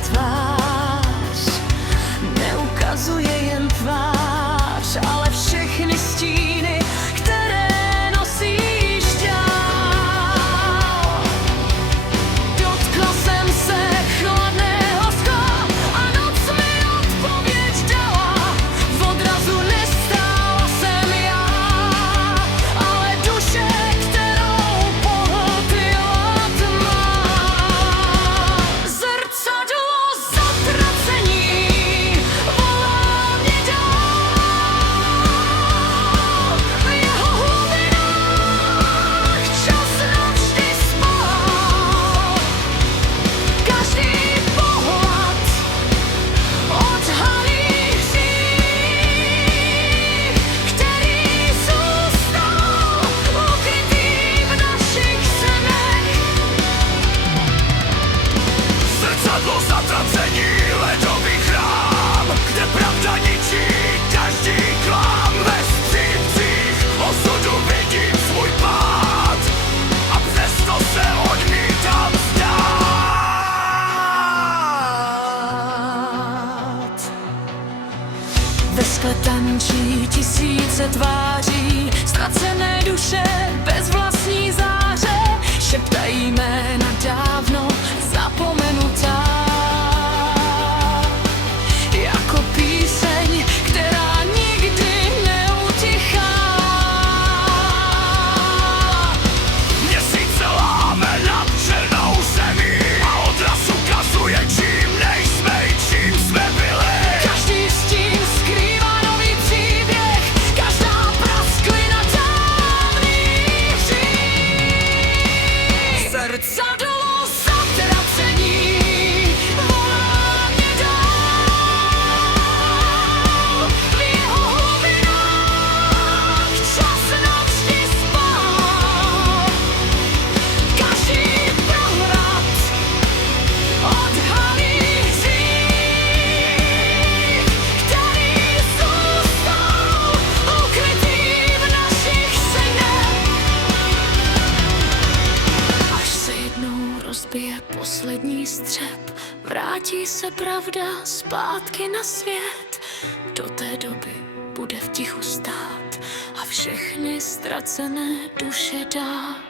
tvář neukazuje jen tvář, ale všechny stíny, které nosíš dál. Dotkla jsem se chladného skla a noc mi odpověď dala. V odrazu nestála jsem já, ale duše, kterou pohltila tma. Zrcadlo zatracení volá mě dál. V jeho hlubinách čas navždy spál. Každý pohled odhalí hřích, který zůstal ukrytý v našich snech. Zrcadlo zatracení, ledový chrám, kde pravda ničí každý klam. Ve střípcích osudu vidím svůj pád a přesto se odmítám vzdát. Ve skle tančí tisíce tváří, ztracené duše bez vlastní záře, šeptají jména dávno zapomenutá. Jako píseň, která nikdy neutichá. Měsíce láme nad černou zemí a odraz ukazuje, čím nejsme i čím jsme byli. Každý stín skrývá nový příběh, každá prasklina dávných hřích. Zrcadlo zatracení volá mě dál. V jeho hlubinách čas navždy spál. Každý prohrat odhalí hřích, který zůstal ukrytý v našich snech. Až se jednou rozbije poslední střep, vrátí se pravda zpátky na svět. Do té doby bude v tichu stát a všechny ztracené duše dát.